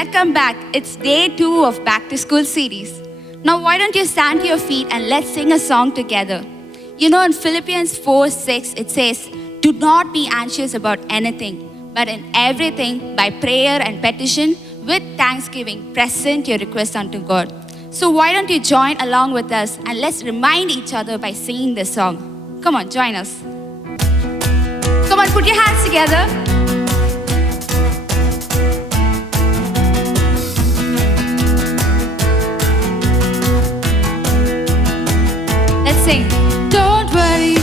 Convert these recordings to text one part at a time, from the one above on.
Welcome back. It's day 2 of Back to School series. Now, why don't you stand to your feet and let's sing a song together? You know, in Philippians 4:6, it says, "Do not be anxious about anything, but in everything, by prayer and petition, with thanksgiving, present your request unto God." So why don't you join along with us and let's remind each other by singing this song. Come on, join us. Come on, put your hands together. Let's sing. Don't worry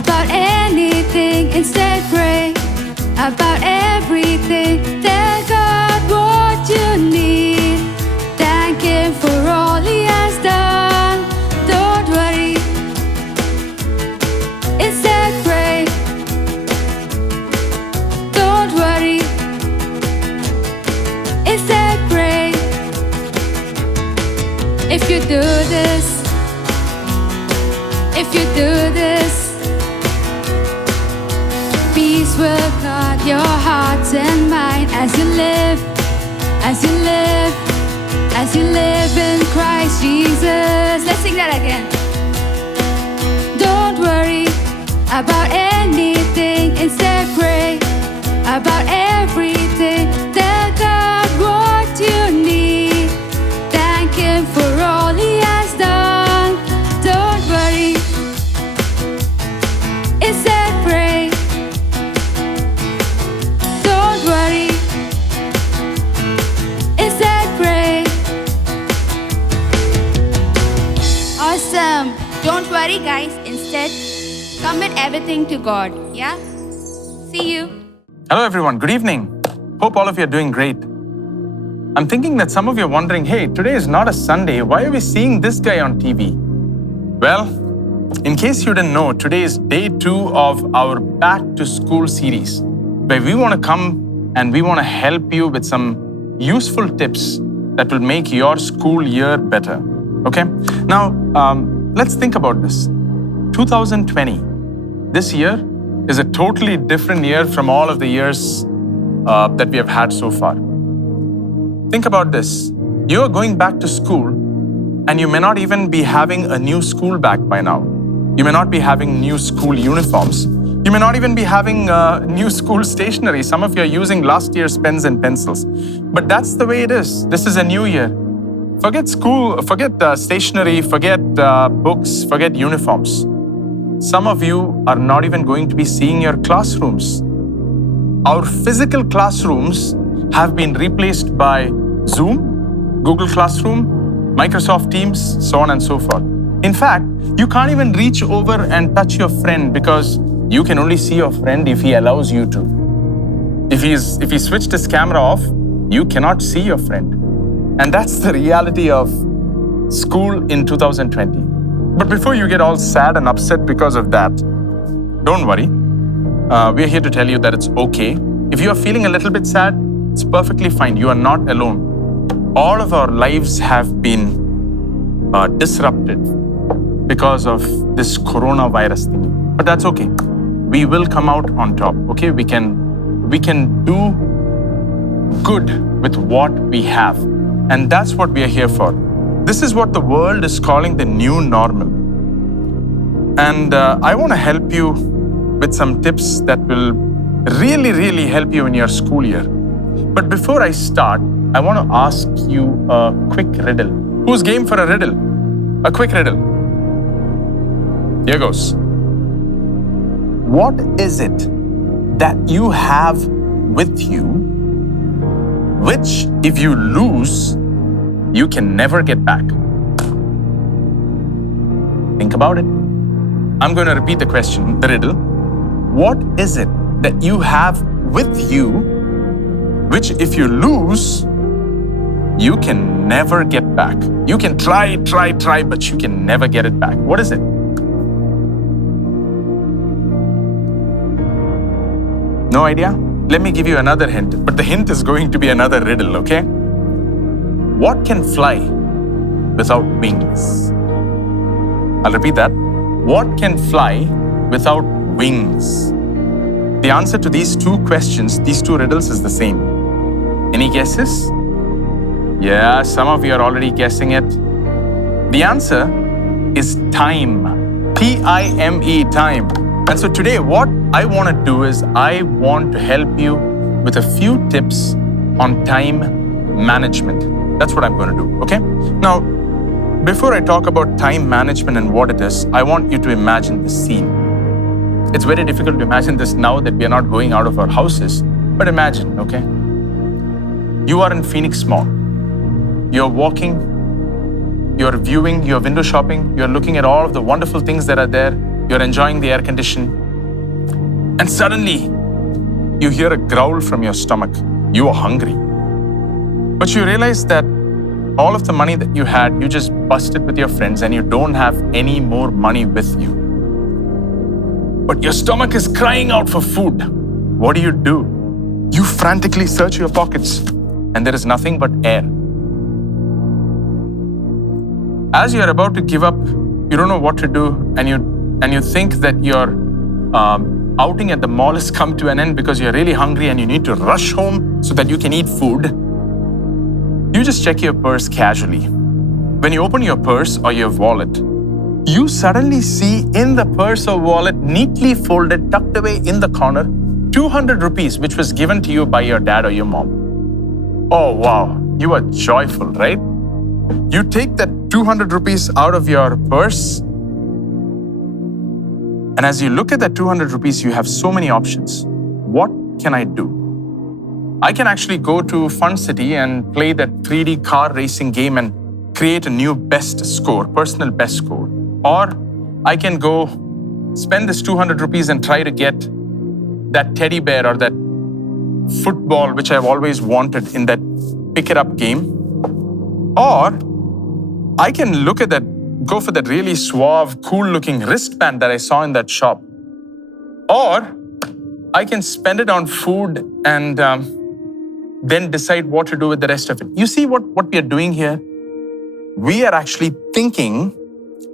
about anything, instead pray about everything. Tell God what you need. Thank Him for all He has done. Don't worry, instead pray. Don't worry, instead pray. If you do this, if you do this, peace will guard your hearts and mind as you live, as you live, as you live in Christ Jesus. Let's sing that again. Don't worry about anything, instead pray about everything. Tell God what you need. Thank Him for all He has done. Don't worry, instead pray. Don't worry, instead pray. Awesome. Don't worry, guys. Instead, commit everything to God. Yeah? See you. Hello everyone, good evening. Hope all of you are doing great. I'm thinking that some of you are wondering, hey, today is not a Sunday. Why are we seeing this guy on TV? Well, in case you didn't know, today is day 2 of our Back to School series, where we want to come and we want to help you with some useful tips that will make your school year better. Okay? Now, let's think about this. 2020, this year is a totally different year from all of the years that we have had so far. Think about this. You are going back to school and you may not even be having a new school bag by now. You may not be having new school uniforms. You may not even be having new school stationery. Some of you are using last year's pens and pencils. But that's the way it is. This is a new year. Forget school, forget stationery, forget books, forget uniforms. Some of you are not even going to be seeing your classrooms. Our physical classrooms have been replaced by Zoom, Google Classroom, Microsoft Teams, so on and so forth. In fact, you can't even reach over and touch your friend because you can only see your friend if he allows you to. If he switched his camera off, you cannot see your friend. And that's the reality of school in 2020. But before you get all sad and upset because of that, don't worry. We're here to tell you that it's okay. If you are feeling a little bit sad, it's perfectly fine. You are not alone. All of our lives have been disrupted because of this coronavirus thing. But that's okay. We will come out on top, okay? We can do good with what we have. And that's what we are here for. This is what the world is calling the new normal. And I want to help you with some tips that will really, really help you in your school year. But before I start, I want to ask you a quick riddle. Who's game for a riddle? A quick riddle. Here goes. What is it that you have with you, which if you lose, you can never get back? Think about it. I'm going to repeat the question, the riddle. What is it that you have with you, which if you lose, you can never get back? You can try, but you can never get it back. What is it? No idea? Let me give you another hint, but the hint is going to be another riddle, okay? What can fly without wings? I'll repeat that. What can fly without wings? The answer to these two questions, these two riddles is the same. Any guesses? Yeah, some of you are already guessing it. The answer is time. T-I-M-E, time. And so today, what I want to do is I want to help you with a few tips on time management. That's what I'm going to do, okay? Now, before I talk about time management and what it is, I want you to imagine the scene. It's very difficult to imagine this now that we are not going out of our houses, but imagine, okay? You are in Phoenix Mall. You're walking, you're viewing, you're window shopping, you're looking at all of the wonderful things that are there, you're enjoying the air condition, and suddenly you hear a growl from your stomach. You are hungry. But you realize that all of the money that you had, you just busted with your friends and you don't have any more money with you. But your stomach is crying out for food. What do? You frantically search your pockets and there is nothing but air. As you're about to give up, you don't know what to do, and you think that your outing at the mall has come to an end because you're really hungry and you need to rush home so that you can eat food. You just check your purse casually. When you open your purse or your wallet, you suddenly see in the purse or wallet, neatly folded, tucked away in the corner, 200 rupees, which was given to you by your dad or your mom. Oh, wow. You are joyful, right? You take that 200 rupees out of your purse, and as you look at that 200 rupees, you have so many options. What can I do? I can actually go to Fun City and play that 3D car racing game and create a new best score, personal best score. Or I can go spend this 200 rupees and try to get that teddy bear or that football, which I've always wanted in that pick it up game. Or I can go for that really suave, cool looking wristband that I saw in that shop. Or I can spend it on food and then decide what to do with the rest of it. You see what we are doing here? We are actually thinking,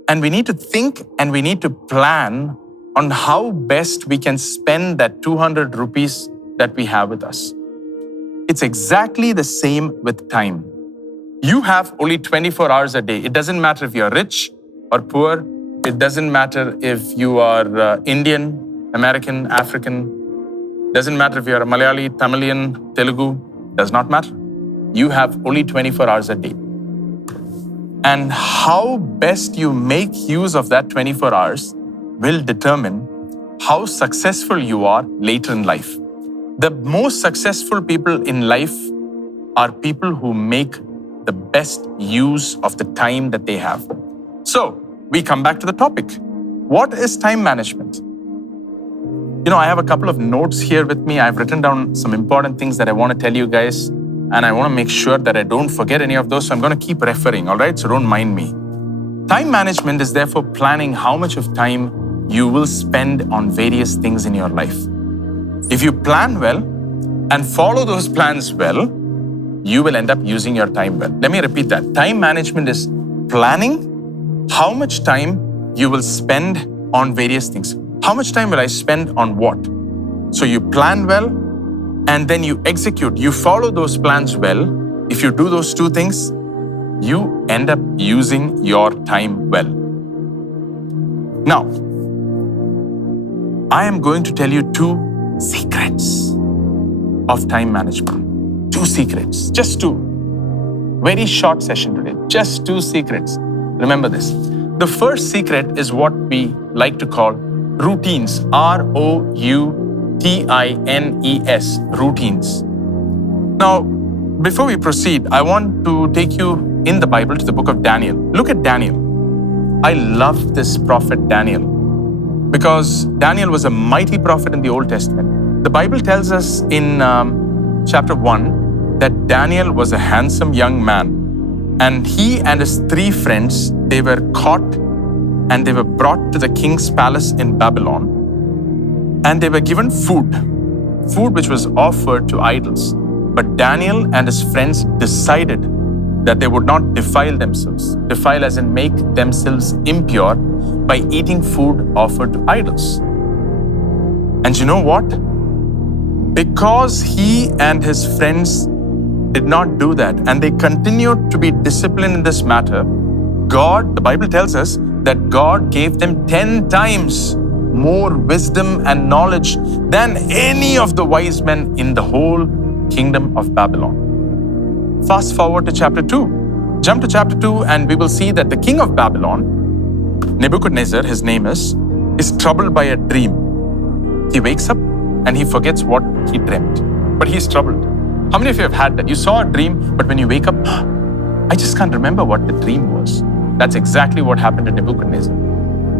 and we need to think and we need to plan on how best we can spend that 200 rupees that we have with us. It's exactly the same with time. You have only 24 hours a day. It doesn't matter if you're rich or poor. It doesn't matter if you are Indian, American, African. Doesn't matter if you're a Malayali, Tamilian, Telugu. Does not matter. You have only 24 hours a day. And how best you make use of that 24 hours will determine how successful you are later in life. The most successful people in life are people who make the best use of the time that they have. So, we come back to the topic. What is time management? I have a couple of notes here with me. I've written down some important things that I want to tell you guys, and I want to make sure that I don't forget any of those, so I'm going to keep referring, all right? So don't mind me. Time management is therefore planning how much of time you will spend on various things in your life. If you plan well and follow those plans well, you will end up using your time well. Let me repeat that. Time management is planning how much time you will spend on various things. How much time will I spend on what? So you plan well and then you execute. You follow those plans well. If you do those two things, you end up using your time well. Now, I am going to tell you 2 secrets of time management. 2 secrets, just 2. Very short session today, just 2 secrets. Remember this. The first secret is what we like to call routines. ROUTINES, routines. Now, before we proceed, I want to take you in the Bible to the book of Daniel. Look at Daniel. I love this prophet Daniel because Daniel was a mighty prophet in the Old Testament. The Bible tells us in chapter 1 that Daniel was a handsome young man, and he and his 3 friends, they were caught and they were brought to the king's palace in Babylon, and they were given food which was offered to idols. But Daniel and his friends decided that they would not defile themselves, defile as in make themselves impure by eating food offered to idols. And you know what? Because he and his friends did not do that and they continued to be disciplined in this matter, the Bible tells us that God gave them 10 times more wisdom and knowledge than any of the wise men in the whole kingdom of Babylon. Fast forward to chapter 2. Jump to chapter 2 and we will see that the king of Babylon, Nebuchadnezzar, his name is troubled by a dream. He wakes up and he forgets what he dreamt, but he's troubled. How many of you have had that? You saw a dream, but when you wake up, I just can't remember what the dream was. That's exactly what happened to Nebuchadnezzar.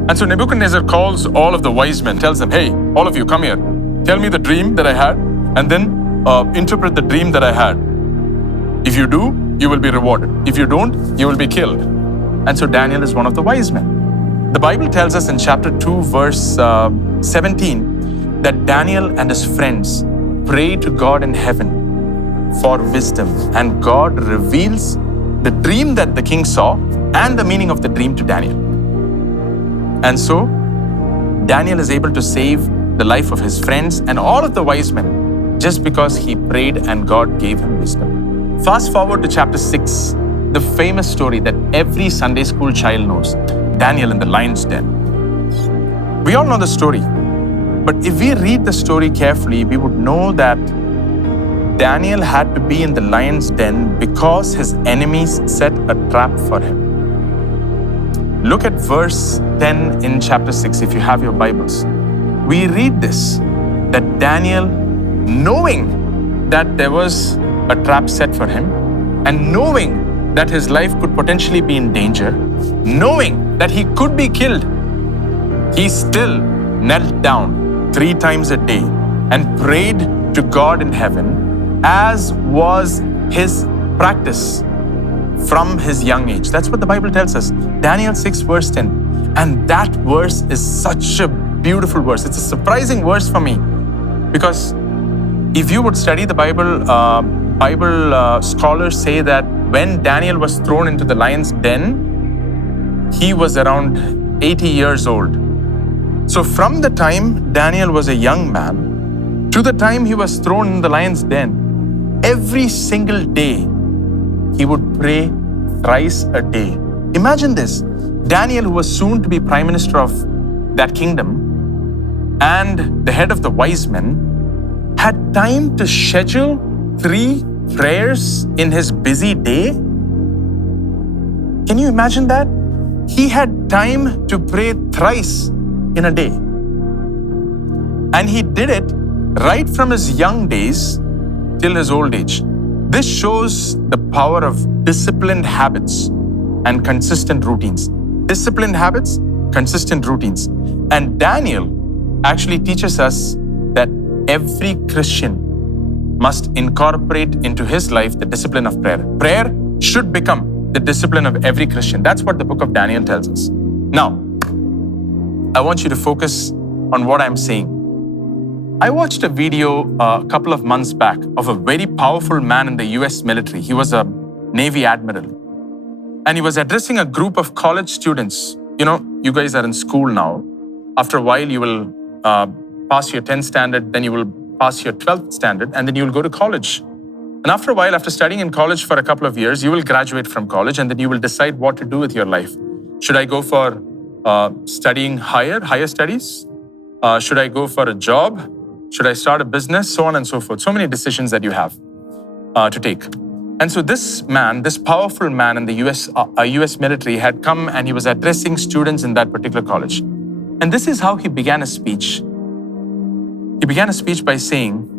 And so Nebuchadnezzar calls all of the wise men, tells them, hey, all of you, come here. Tell me the dream that I had, and then interpret the dream that I had. If you do, you will be rewarded. If you don't, you will be killed. And so Daniel is one of the wise men. The Bible tells us in chapter 2, verse 17, that Daniel and his friends pray to God in heaven for wisdom. And God reveals the dream that the king saw and the meaning of the dream to Daniel. And so, Daniel is able to save the life of his friends and all of the wise men just because he prayed and God gave him wisdom. Fast forward to chapter 6, the famous story that every Sunday school child knows, Daniel in the lion's den. We all know the story, but if we read the story carefully, we would know that Daniel had to be in the lion's den because his enemies set a trap for him. Look at verse 10 in chapter 6 if you have your Bibles. We read this, that Daniel, knowing that there was a trap set for him and knowing that his life could potentially be in danger, knowing that he could be killed, he still knelt down 3 times a day and prayed to God in heaven, as was his practice from his young age. That's what the Bible tells us. Daniel 6 verse 10. And that verse is such a beautiful verse. It's a surprising verse for me because if you would study the Bible, scholars say that when Daniel was thrown into the lion's den, he was around 80 years old. So from the time Daniel was a young man to the time he was thrown in the lion's den, every single day he would pray thrice a day. Imagine this. Daniel, who was soon to be prime minister of that kingdom and the head of the wise men, had time to schedule 3 prayers in his busy day. Can you imagine that? He had time to pray thrice in a day. And he did it right from his young days till his old age. This shows the power of disciplined habits and consistent routines. Disciplined habits, consistent routines. And Daniel actually teaches us that every Christian must incorporate into his life the discipline of prayer. Prayer should become the discipline of every Christian. That's what the book of Daniel tells us. Now, I want you to focus on what I'm saying. I watched a video a couple of months back of a very powerful man in the US military. He was a Navy admiral. And he was addressing a group of college students. You know, you guys are in school now. After a while, you will pass your 10th standard, then you will pass your 12th standard, and then you will go to college. And after a while, after studying in college for a couple of years, you will graduate from college, and then you will decide what to do with your life. Should I go for studying higher studies? Should I go for a job? Should I start a business? So on and so forth. So many decisions that you have to take. And so this man, this powerful man in the US military had come and he was addressing students in that particular college. And this is how he began a speech. He began a speech by saying,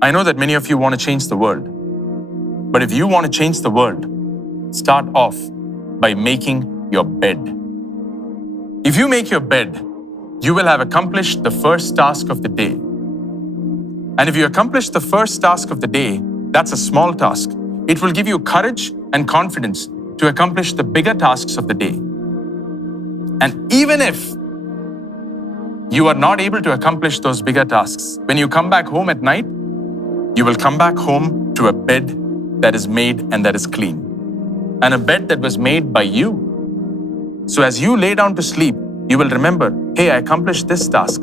I know that many of you want to change the world. But if you want to change the world, start off by making your bed. If you make your bed, you will have accomplished the first task of the day. And if you accomplish the first task of the day, that's a small task. It will give you courage and confidence to accomplish the bigger tasks of the day. And even if you are not able to accomplish those bigger tasks, when you come back home at night, you will come back home to a bed that is made and that is clean. And a bed that was made by you. So as you lay down to sleep, you will remember, hey, I accomplished this task.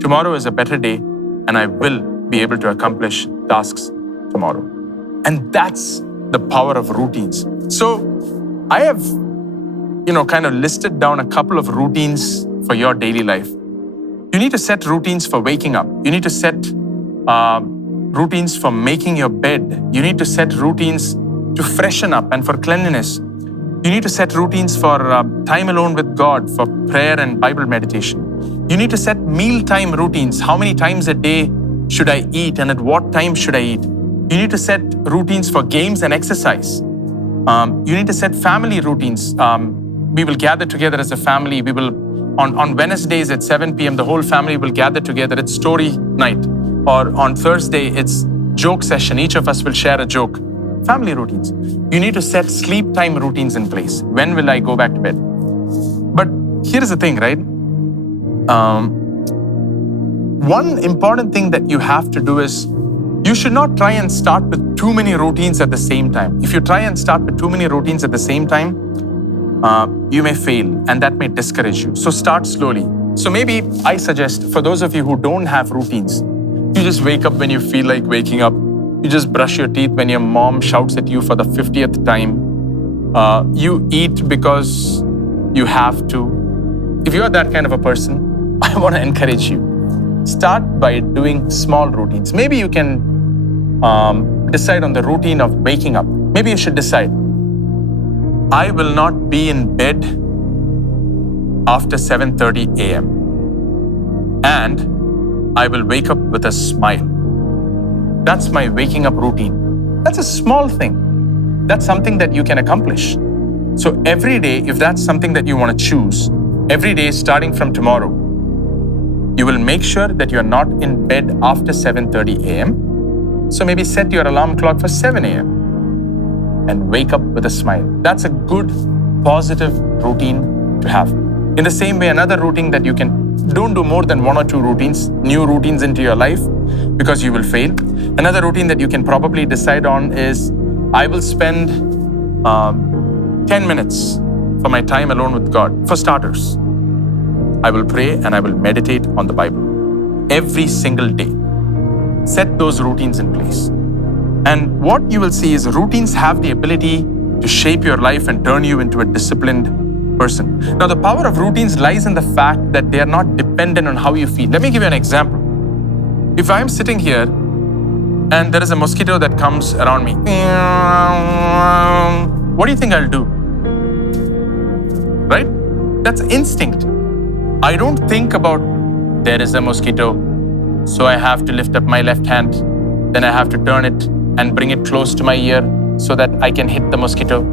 Tomorrow is a better day and I will be able to accomplish tasks tomorrow. And that's the power of routines. So I have, kind of listed down a couple of routines for your daily life. You need to set routines for waking up. You need to set routines for making your bed. You need to set routines to freshen up and for cleanliness. You need to set routines for time alone with God, for prayer and Bible meditation. You need to set mealtime routines. How many times a day should I eat and at what time should I eat? You need to set routines for games and exercise. You need to set family routines. We will gather together as a family. We will, on Wednesdays at 7 p.m., the whole family will gather together. It's story night. Or on Thursday, it's joke session. Each of us will share a joke. Family routines. You need to set sleep time routines in place. When will I go back to bed? But here's the thing, right? One important thing that you have to do is you should not try and start with too many routines at the same time. If you try and start with too many routines at the same time, you may fail and that may discourage you. So start slowly. So maybe I suggest for those of you who don't have routines, you just wake up when you feel like waking up. You just brush your teeth when your mom shouts at you for the 50th time. You eat because you have to. If you are that kind of a person, I want to encourage you. Start by doing small routines. Maybe you can decide on the routine of waking up. Maybe you should decide, I will not be in bed after 7:30 a.m. and I will wake up with a smile. That's my waking up routine. That's a small thing. That's something that you can accomplish. So every day, if that's something that you want to choose, every day starting from tomorrow, you will make sure that you're not in bed after 7:30 a.m. So maybe set your alarm clock for 7 a.m. and wake up with a smile. That's a good, positive routine to have. In the same way, another routine that you don't do more than 1 or 2 routines, new routines into your life, because you will fail. Another routine that you can probably decide on is, I will spend 10 minutes for my time alone with God. For starters, I will pray and I will meditate on the Bible every single day. Set those routines in place. And what you will see is routines have the ability to shape your life and turn you into a disciplined person. Now, the power of routines lies in the fact that they are not dependent on how you feel. Let me give you an example. If I'm sitting here and there is a mosquito that comes around me, what do you think I'll do? Right? That's instinct. I don't think about, there is a mosquito, so I have to lift up my left hand, then I have to turn it and bring it close to my ear so that I can hit the mosquito.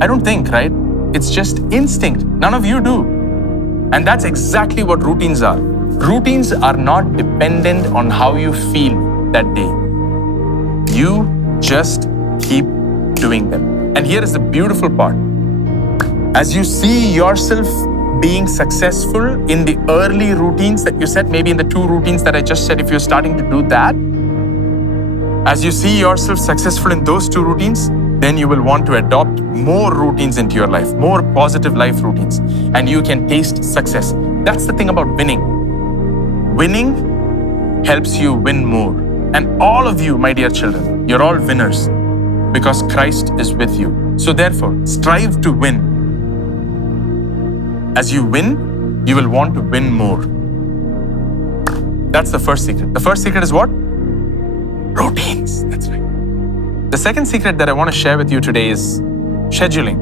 I don't think, right? It's just instinct. None of you do. And that's exactly what routines are. Routines are not dependent on how you feel that day. You just keep doing them. And here is the beautiful part. As you see yourself being successful in the early routines that you set, maybe in the 2 routines that I just said, if you're starting to do that, as you see yourself successful in those 2 routines, then you will want to adopt more routines into your life, more positive life routines, and you can taste success. That's the thing about winning. Winning helps you win more. And all of you, my dear children, you're all winners because Christ is with you. So therefore, strive to win. As you win, you will want to win more. That's the first secret. The first secret is what? Routines. That's right. The second secret that I want to share with you today is scheduling.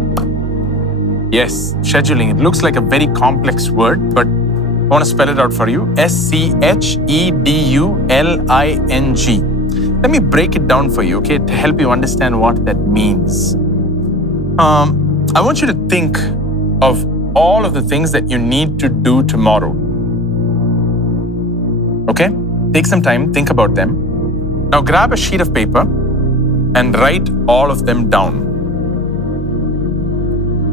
Yes, scheduling. It looks like a very complex word, but I want to spell it out for you. scheduling. Let me break it down for you, okay, to help you understand what that means. I want you to think of all of the things that you need to do tomorrow. Okay? Take some time, think about them. Now grab a sheet of paper and write all of them down.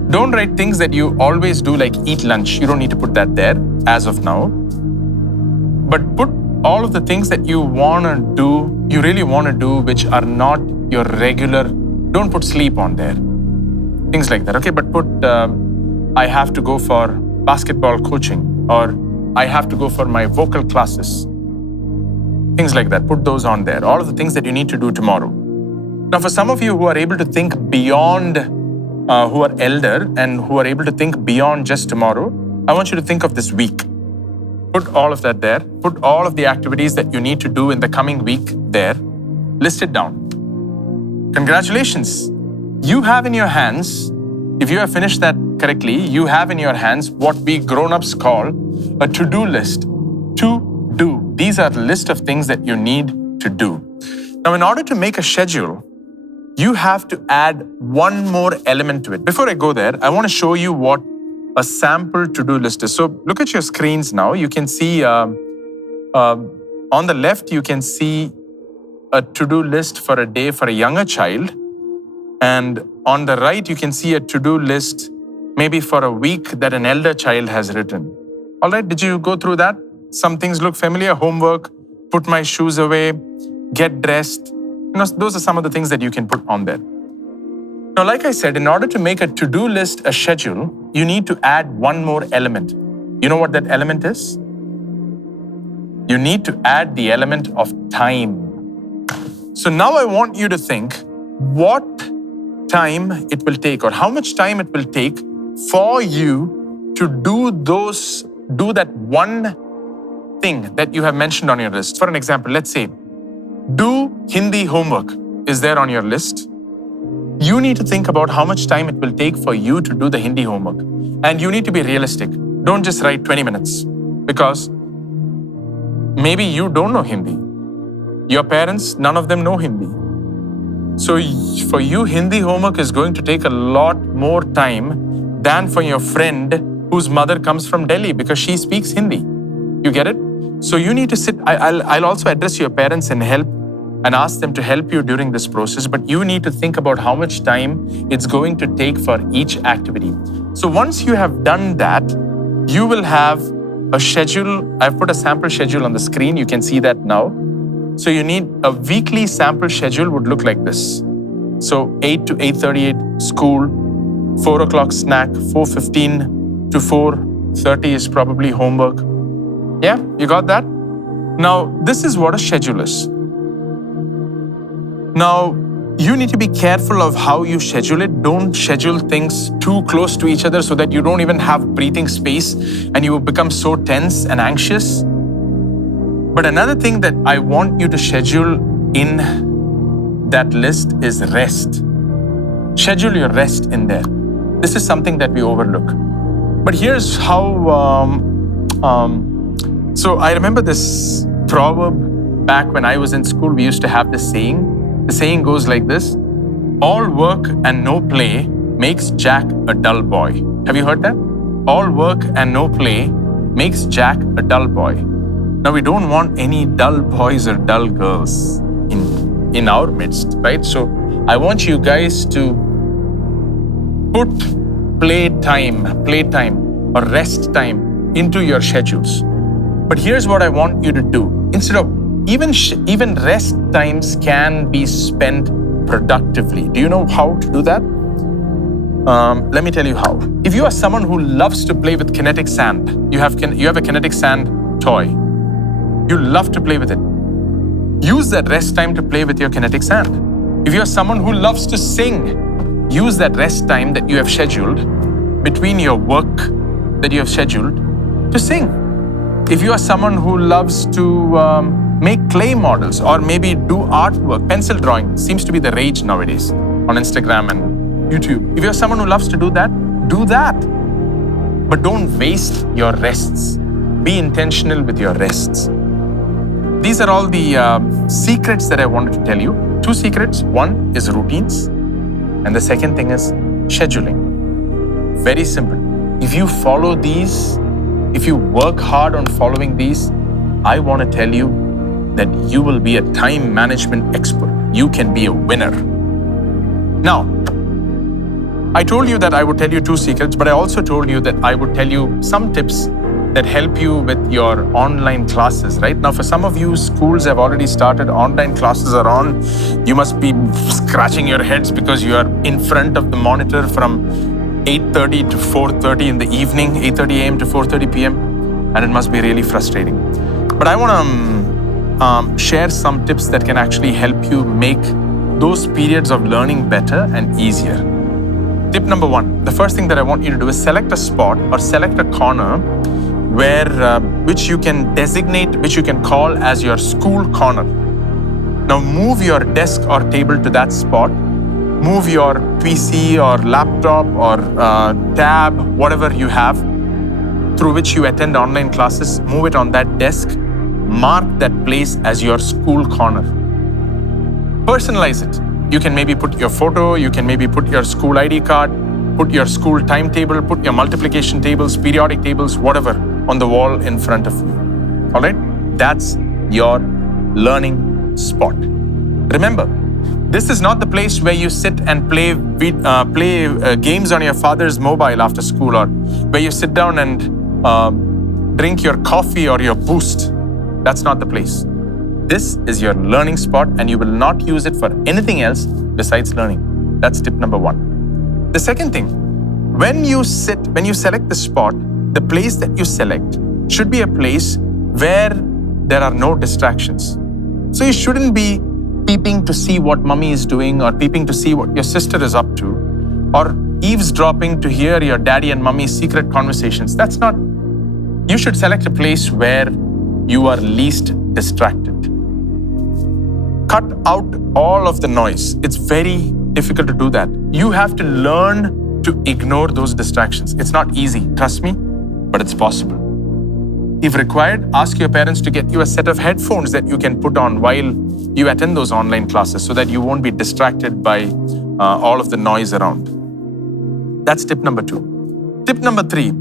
Don't write things that you always do, like eat lunch. You don't need to put that there as of now. But put all of the things that you really want to do, which are not your regular. Don't put sleep on there. Things like that, okay? But put, I have to go for basketball coaching, or I have to go for my vocal classes. Things like that, put those on there. All of the things that you need to do tomorrow. Now, for some of you who are able to think beyond, who are elder and who are able to think beyond just tomorrow, I want you to think of this week. Put all of that there. Put all of the activities that you need to do in the coming week there. List it down. Congratulations. You have in your hands, if you have finished that correctly, you have in your hands what we grown-ups call a to-do list. To do. These are the list of things that you need to do. Now, in order to make a schedule, you have to add one more element to it. Before I go there, I want to show you what a sample to-do list is. So look at your screens now. You can see on the left, you can see a to-do list for a day for a younger child. And on the right, you can see a to-do list maybe for a week that an elder child has written. All right, did you go through that? Some things look familiar. Homework, put my shoes away, get dressed. Those are some of the things that you can put on there. Now, like I said, in order to make a to-do list a schedule, you need to add one more element. You know what that element is? You need to add the element of time. So now I want you to think what time it will take or how much time it will take for you to do that one thing that you have mentioned on your list. For an example, let's say, do Hindi homework is there on your list. You need to think about how much time it will take for you to do the Hindi homework. And you need to be realistic. Don't just write 20 minutes because maybe you don't know Hindi. Your parents, none of them know Hindi. So for you, Hindi homework is going to take a lot more time than for your friend whose mother comes from Delhi because she speaks Hindi. You get it? So you need to sit. I'll also address your parents and help and ask them to help you during this process. But you need to think about how much time it's going to take for each activity. So once you have done that, you will have a schedule. I've put a sample schedule on the screen. You can see that now. So you need a weekly sample schedule would look like this. So 8 to 8:38 school, 4 o'clock snack, 4:15 to 4:30 is probably homework. Yeah, you got that? Now, this is what a schedule is. Now, you need to be careful of how you schedule it. Don't schedule things too close to each other so that you don't even have breathing space and you become so tense and anxious. But another thing that I want you to schedule in that list is rest. Schedule your rest in there. This is something that we overlook. But here's how, so I remember this proverb back when I was in school. We used to have this saying. The saying goes like this: all work and no play makes Jack a dull boy. Have you heard that? All work and no play makes Jack a dull boy. Now, we don't want any dull boys or dull girls in our midst, right? So I want you guys to put playtime or rest time into your schedules. But here's what I want you to do. Instead of even rest times can be spent productively. Do you know how to do that? Let me tell you how. If you are someone who loves to play with kinetic sand, you have a kinetic sand toy. You love to play with it. Use that rest time to play with your kinetic sand. If you're someone who loves to sing, use that rest time that you have scheduled between your work that you have scheduled to sing. If you are someone who loves to make clay models or maybe do artwork, pencil drawing seems to be the rage nowadays on Instagram and YouTube. If you're someone who loves to do that, do that. But don't waste your rests. Be intentional with your rests. These are all the secrets that I wanted to tell you. 2 secrets. One is routines. And the second thing is scheduling. Very simple. If you follow these, if you work hard on following these, I want to tell you that you will be a time management expert. You can be a winner. Now, I told you that I would tell you 2 secrets, but I also told you that I would tell you some tips that help you with your online classes, right? Now, for some of you, schools have already started, online classes are on. You must be scratching your heads because you are in front of the monitor from 8:30 to 4:30 in the evening, 8:30 a.m. to 4:30 p.m. And it must be really frustrating. But I want to share some tips that can actually help you make those periods of learning better and easier. Tip number 1, the first thing that I want you to do is select a spot or select a corner which you can designate, which you can call as your school corner. Now move your desk or table to that spot. Move your PC or laptop or tab, whatever you have, through which you attend online classes, move it on that desk. Mark that place as your school corner. Personalize it. You can maybe put your photo, you can maybe put your school ID card, put your school timetable, put your multiplication tables, periodic tables, whatever, on the wall in front of you. All right? That's your learning spot. Remember, this is not the place where you sit and play games on your father's mobile after school, or where you sit down and drink your coffee or your Boost. That's not the place. This is your learning spot, and you will not use it for anything else besides learning. That's tip number 1. The second thing, when you select the spot, the place that you select should be a place where there are no distractions. So you shouldn't be peeping to see what mommy is doing, or peeping to see what your sister is up to, or eavesdropping to hear your daddy and mommy's secret conversations. That's not. You should select a place where you are least distracted. Cut out all of the noise. It's very difficult to do that. You have to learn to ignore those distractions. It's not easy, trust me, but it's possible. If required, ask your parents to get you a set of headphones that you can put on while you attend those online classes, so that you won't be distracted by all of the noise around. That's tip number 2. Tip number 3,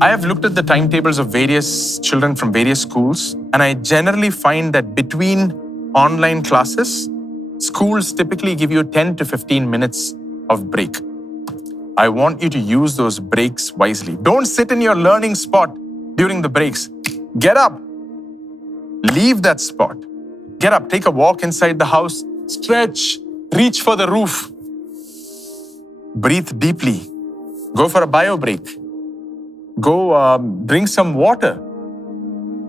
I have looked at the timetables of various children from various schools, and I generally find that between online classes, schools typically give you 10 to 15 minutes of break. I want you to use those breaks wisely. Don't sit in your learning spot during the breaks. Get up. Leave that spot. Get up, take a walk inside the house, stretch, reach for the roof. Breathe deeply. Go for a bio break. Go drink some water.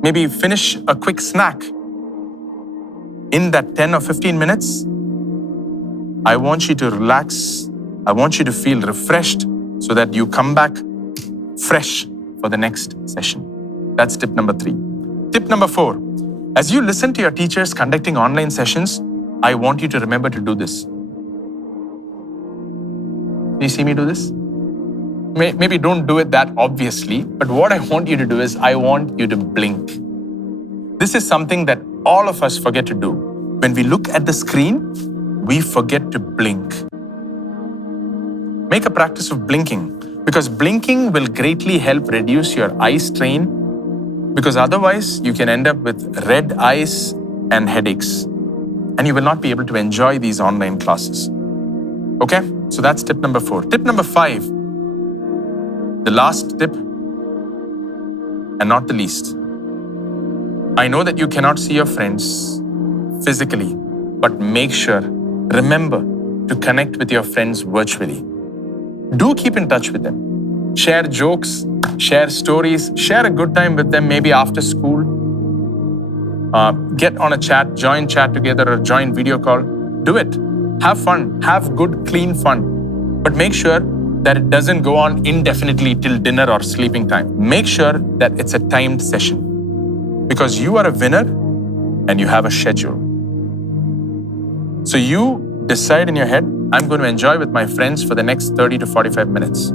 Maybe finish a quick snack. In that 10 or 15 minutes, I want you to relax. I want you to feel refreshed so that you come back fresh for the next session. That's tip number 3. Tip number 4, as you listen to your teachers conducting online sessions, I want you to remember to do this. Can you see me do this? Maybe don't do it that obviously, but what I want you to do is I want you to blink. This is something that all of us forget to do. When we look at the screen, we forget to blink. Make a practice of blinking, because blinking will greatly help reduce your eye strain, because otherwise you can end up with red eyes and headaches, and you will not be able to enjoy these online classes. Okay, so that's tip number 4. Tip number 5, the last tip and not the least. I know that you cannot see your friends physically, but remember to connect with your friends virtually. Do keep in touch with them. Share jokes, share stories, share a good time with them, maybe after school. Get on a chat, join chat together, or join video call. Do it. Have fun. Have good, clean fun. But make sure that it doesn't go on indefinitely till dinner or sleeping time. Make sure that it's a timed session, because you are a winner and you have a schedule. So you decide in your head, I'm going to enjoy with my friends for the next 30 to 45 minutes.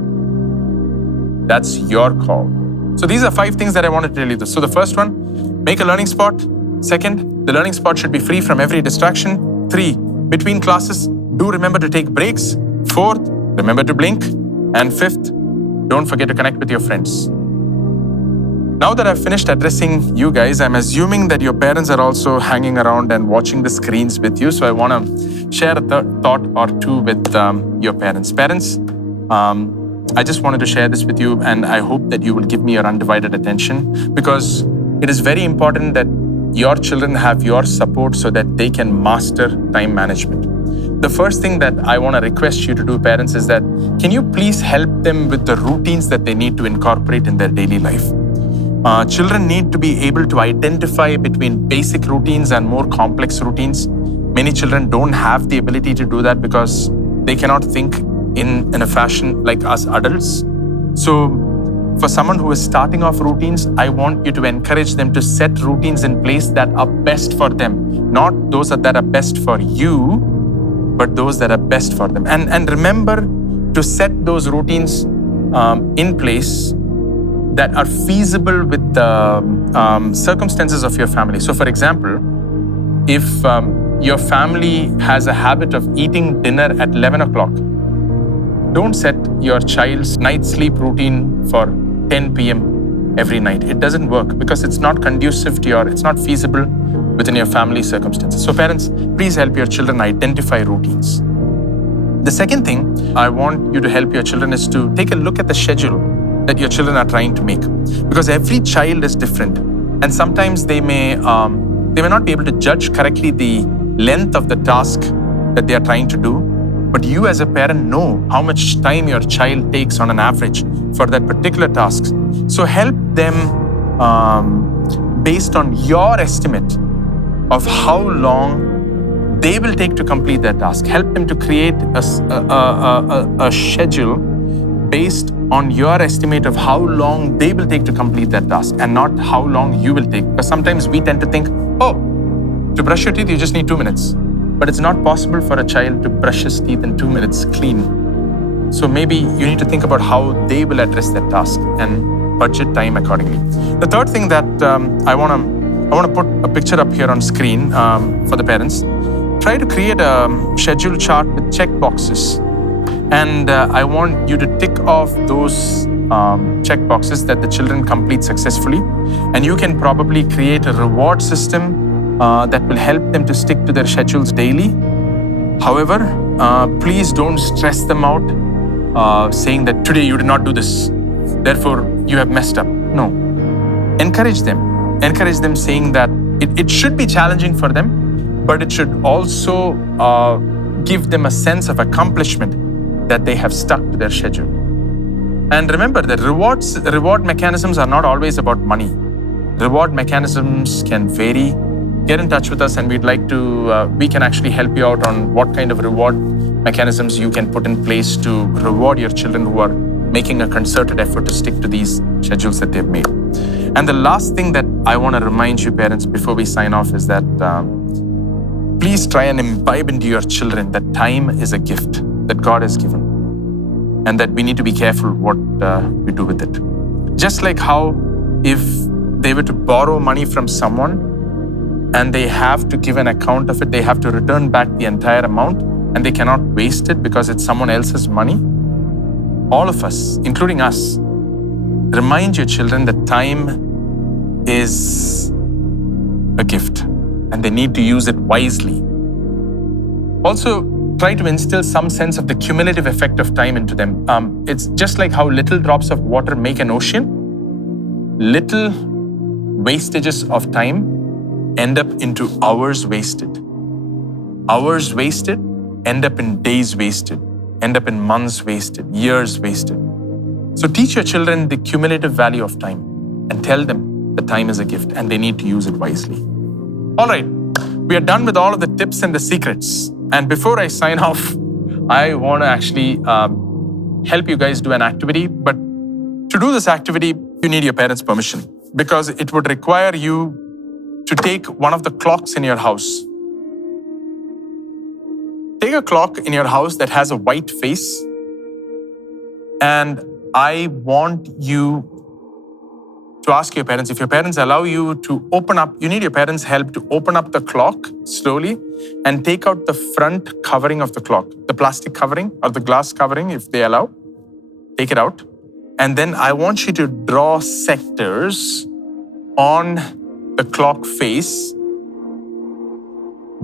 That's your call. So these are 5 things that I wanted to tell you. So the first one, make a learning spot. Second, the learning spot should be free from every distraction. 3, between classes, do remember to take breaks. 4th, remember to blink. And 5th, don't forget to connect with your friends. Now that I've finished addressing you guys, I'm assuming that your parents are also hanging around and watching the screens with you. So I want to share a thought or two with your parents. Parents, I just wanted to share this with you, and I hope that you will give me your undivided attention, because it is very important that your children have your support so that they can master time management. The first thing that I want to request you to do, parents, is that can you please help them with the routines that they need to incorporate in their daily life? Children need to be able to identify between basic routines and more complex routines. Many children don't have the ability to do that because they cannot think in a fashion like us adults. So for someone who is starting off routines, I want you to encourage them to set routines in place that are best for them, not those that are best for you, but those that are best for them. And remember to set those routines in place that are feasible with the circumstances of your family. So for example, if your family has a habit of eating dinner at 11 o'clock, don't set your child's night sleep routine for 10 p.m. every night. It doesn't work because it's not conducive to it's not feasible within your family circumstances. So parents, please help your children identify routines. The second thing I want you to help your children is to take a look at the schedule that your children are trying to make, because every child is different, and sometimes they may not be able to judge correctly the length of the task that they are trying to do. But you as a parent know how much time your child takes on an average for that particular task. So help them based on your estimate of how long they will take to complete that task. Help them to create a schedule based on your estimate of how long they will take to complete that task and not how long you will take. Because sometimes we tend to think, oh, to brush your teeth, you just need 2 minutes. But it's not possible for a child to brush his teeth in 2 minutes clean. So maybe you need to think about how they will address that task and budget time accordingly. The third thing that I want to put a picture up here on screen for the parents. Try to create a schedule chart with check boxes. And I want you to tick off those check boxes that the children complete successfully. And you can probably create a reward system that will help them to stick to their schedules daily. However, please don't stress them out saying that today you did not do this, therefore you have messed up. No. Encourage them. Encourage them saying that it should be challenging for them, but it should also give them a sense of accomplishment that they have stuck to their schedule. And remember that reward mechanisms are not always about money. Reward mechanisms can vary. Get in touch with us and we can actually help you out on what kind of reward mechanisms you can put in place to reward your children who are making a concerted effort to stick to these schedules that they've made. And the last thing that I want to remind you parents before we sign off is that please try and imbibe into your children that time is a gift that God has given, and that we need to be careful what we do with it. Just like how if they were to borrow money from someone and they have to give an account of it, they have to return back the entire amount and they cannot waste it because it's someone else's money. All of us, including us, remind your children that time is a gift and they need to use it wisely. Also, try to instill some sense of the cumulative effect of time into them. It's just like how little drops of water make an ocean. Little wastages of time end up into hours wasted. Hours wasted end up in days wasted, end up in months wasted, years wasted. So teach your children the cumulative value of time and tell them that time is a gift and they need to use it wisely. All right, we are done with all of the tips and the secrets. And before I sign off, I want to actually help you guys do an activity. But to do this activity, you need your parents' permission because it would require you to take one of the clocks in your house. Take a clock in your house that has a white face, and I want you to ask your parents, if your parents allow you to open up, you need your parents' help to open up the clock slowly and take out the front covering of the clock, the plastic covering or the glass covering, if they allow. Take it out. And then I want you to draw sectors on the clock face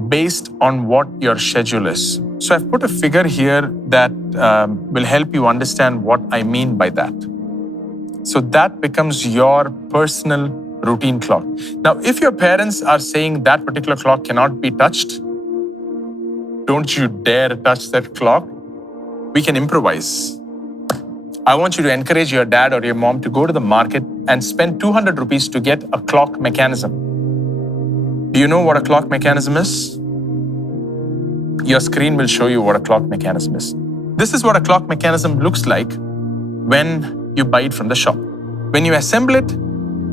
based on what your schedule is. So I've put a figure here that will help you understand what I mean by that. So that becomes your personal routine clock. Now, if your parents are saying that particular clock cannot be touched, don't you dare touch that clock. We can improvise. I want you to encourage your dad or your mom to go to the market and spend 200 rupees to get a clock mechanism. Do you know what a clock mechanism is? your screen will show you what a clock mechanism is. This is what a clock mechanism looks like when you buy it from the shop. When you assemble it,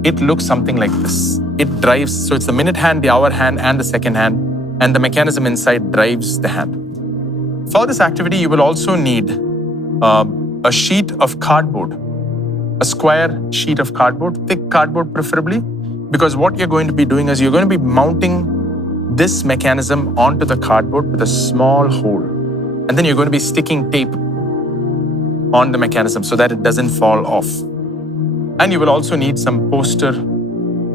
it looks something like this. It drives, so it's the minute hand, the hour hand, and the second hand, and the mechanism inside drives the hand. For this activity, you will also need a sheet of cardboard, a square sheet of cardboard, thick cardboard preferably, because what you're going to be doing is you're going to be mounting this mechanism onto the cardboard with a small hole. And then you're going to be sticking tape on the mechanism so that it doesn't fall off. And you will also need some poster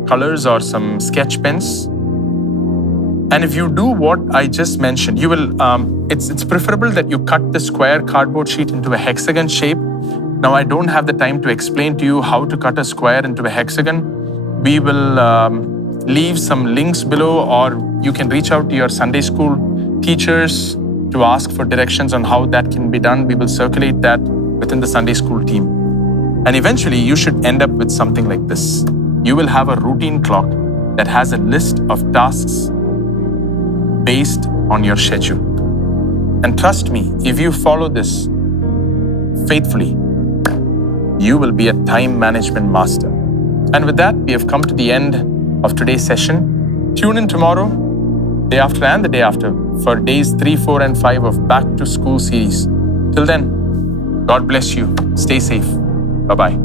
colors or some sketch pens. And if you do what I just mentioned, you will, it's preferable that you cut the square cardboard sheet into a hexagon shape. Now, I don't have the time to explain to you how to cut a square into a hexagon. We will leave some links below, or you can reach out to your Sunday school teachers to ask for directions on how that can be done. We will circulate that within the Sunday school team. And eventually, you should end up with something like this. You will have a routine clock that has a list of tasks based on your schedule. And trust me, if you follow this faithfully, you will be a time management master. And with that, we have come to the end of today's session. Tune in tomorrow, day after and the day after, for days 3, 4, and 5 of Back to School series. Till then, God bless you. Stay safe. Bye-bye.